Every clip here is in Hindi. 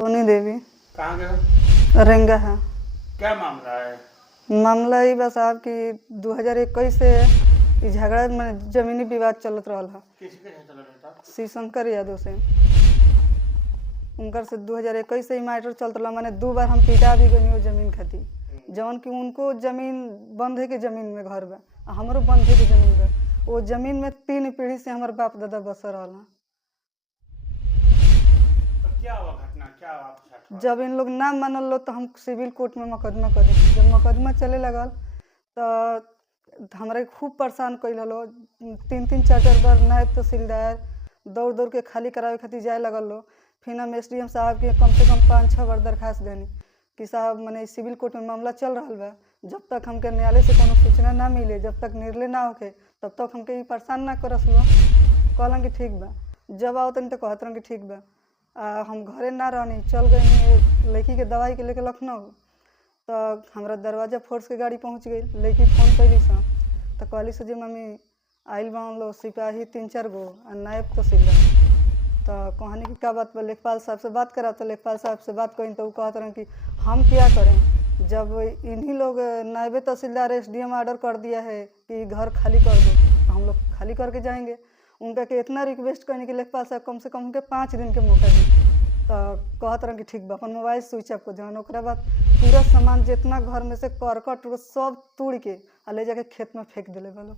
सोनी देवी। कहाँ के? रेंगा है। क्या मामला है? मामला ही बस आप कि 2021 से ई झगड़ा में जमीनी विवाद चलत रहा है। किसके साथ चल रहा था? श्री शंकर यादव से उनकर से 2021 से ही मैटर चलत रहा। मैंने 2 बार हम पिटा भी गई वो जमीन खाती, जवन कि उनको जमीन बंधे के जमीन में घर बा, हमारो बंधे के जमीन बा। वो जमीन में 3 पीढ़ी से हमारे बाप दादा बस रहा। तो क्या हुआ घटना? क्या हुआ आपके साथ हुआ? जब इन लोग ना मानल लो तो हम सिविल कोर्ट में मुकदमा कर दी। जब मुकदमा चले लगल तो हमारे खूब परेशान कैल हलो। 3-3 4-4 बार नायब तहसीलदार दौड़ दौड़ के खाली करावे खातिर जाए लगल लो। फिर हम SDM साहब के कम से कम 5-6 बार दरखास्त देनी कि साहब मैंने सिविल कोर्ट में मामला चल रहा बा, जब तक हमके न्यायालय से कोनो सूचना ना मिले, जब तक निर्णय ना होके, तब तक हमके ई परेशान ना करस लो। कहलन कि ठीक बा। जब आओ तनी तो कहत रहन कि ठीक बा। हम घरे ना रहनी, चल गई लड़की के दवाई के लेके लखनऊ। तो हमारा दरवाजा फोर्स के गाड़ी पहुंच गई। लड़की फोन कैली सा तो कहली से जी मम्मी आइल बा लो सिपाही 3-4 गो और नायब तहसीलदार। तो कहनी कि क्या बात बा, लेखपाल साहब से बात करा। तो लेखपाल साहब से बात करी तो वो कहते रहे कि हम क्या करें, जब इन्हीं लोग नायब तहसीलदार SDM ऑर्डर कर दिया है कि घर खाली कर दो, तो हम लोग खाली करके जाएंगे। उनका के इतना रिक्वेस्ट करने के लेखपाल साहब कम से कम उनके 5 दिन के मौका दी। तो कहत रहे कि ठीक बा। अपन मोबाइल स्विच ऑफ कर देना। ओकरा बाद पूरा सामान जितना घर में से करकट सब तोड़ के आ ले जाके खेत में फेंक दिले वालों।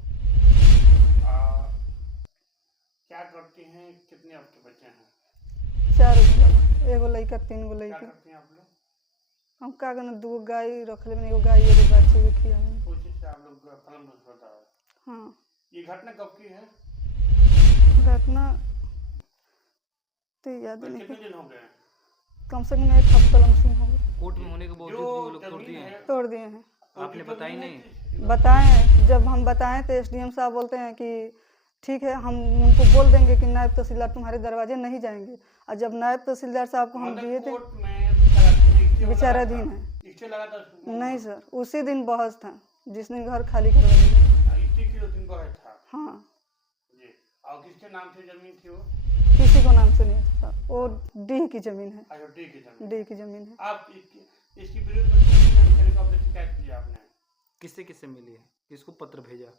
क्या करती हैं? कितने आपके बच्चे हैं? 4 गो, एगो लड़का 3 गो क्या लड़की। करती हैं आप लोग? हम का करना, 2 गाय रख ले, एगो गाय एगो बाछी रखी है। उसी से आप लोग फलन होता है। हाँ, ये घटना कब की है? घटना तो याद नहीं, कितने दिन हो गए? कम से कम 1 हफ्ता लमसम हो गया। कोर्ट में होने के बावजूद भी वो लोग तोड़ दिए हैं। तोड़ दिए हैं। आपने बताई नहीं? बताएं, जब हम बताएं तो SDM साहब बोलते हैं कि ठीक है, हम उनको बोल देंगे कि नायब तहसीलदार तुम्हारे दरवाजे नहीं जाएंगे। और जब नायब तहसीलदार साहब को हम दिए थे, कोर्ट में विचाराधीन है। इससे लगा था? नहीं सर, उसी दिन बहस था जिस दिन घर खाली करवाएंगे। इससे किलो दिन का है था? हाँ जी। और किसके नाम से जमीन थी वो? किसी को नाम से नहीं था सर, वो डी की जमीन है। अच्छा, डी की जमीन। डी की जमीन है। आप इसकी विरोध में शिकायत की आपने? किससे किससे मिली है? किसको पत्र भेजा?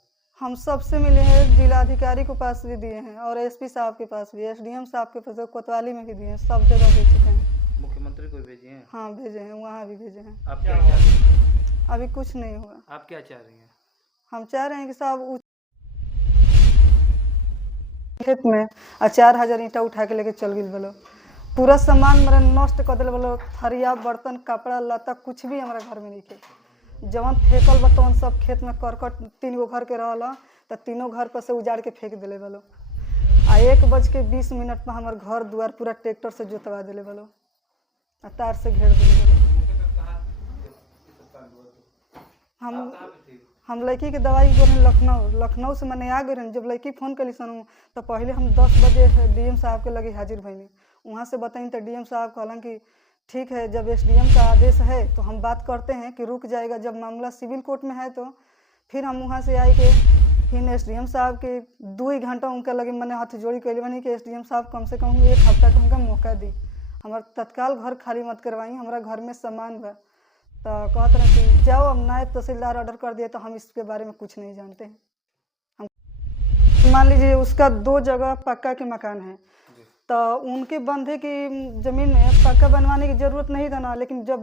हम सबसे मिले हैं, जिलाधिकारी के पास भी दिए हैं और SP साहब के पास भी, SDM साहब के पास, कोतवाली में भी दिए हैं, सब जगह दे चुके हैं। मुख्यमंत्री को भेजे हैं? हाँ भेजे हैं, वहाँ भी भेजे हैं। आप क्या चाह रही हैं? अभी कुछ नहीं हुआ। आप क्या चाह रही हैं? हम चाह रहे हैं कि साहब खेत में 4000 ईंटा उठा के लेके चल गई बोलो। पूरा सामान मेरा नष्ट कर दिल बोलो। थरिया बर्तन कपड़ा लता कुछ भी हमारा घर में नहीं थे। जवन फेंकल बतवन सब खेत में करकट 3 गो घर के रहला तो तीनों घर पर से उजाड़ के फेंक दिले बोलो। आ 1:20 पर हमारे घर द्वार पूरा ट्रैक्टर से जोतवा दिले बोलो, तार से घेर दिले बोलो। हम लड़की के दवाई गोरे लखनऊ से मैंने आ गए। जब लड़की फ़ोन करी सन तो पहले हम 10 बजे DM साहब के लगे हाजिर भैनी। वहाँ से बताई तो DM साहब कहलन कि ठीक है, जब SDM का आदेश है तो हम बात करते हैं कि रुक जाएगा, जब मामला सिविल कोर्ट में है तो फिर हम वहाँ से आई के फिर SDM साहब के 2 घंटा उनका लगे मैंने हाथ जोड़ी कैले बनी कि SDM साहब कम से कम 1 हफ्ता का उनका मौका दी, हमारा तत्काल घर खाली मत करवाई, हमारा घर में सामान बा। तो कहते रहे कि जाओ, अब नायब तहसीलदार ऑर्डर कर दिए तो हम इसके बारे में कुछ नहीं जानते हैं। हम मान लीजिए उसका 2 जगह पक्का के मकान है, तो उनके बंधे की ज़मीन में पक्का बनवाने की ज़रूरत नहीं था ना, लेकिन जब